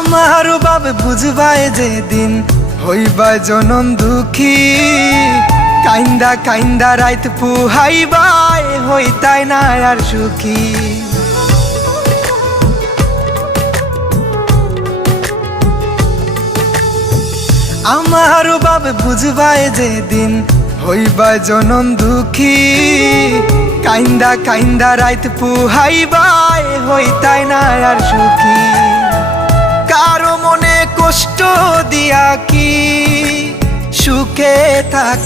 আমার বাপ বুঝবাই যেদিন হইবা জনম দুঃখী, কাইন্দা কাইন্দা রাইত পুহাইবাই হইতাই না আর সুখী। আমার বাপ বুঝবাই যেদিন হইবা জনম দুঃখী, কাইন্দা কাইন্দা রাইত পুহাইবাই হইতাই না আর সুখী। কারো মনে কষ্ট দিয়া কি সুখে থাকা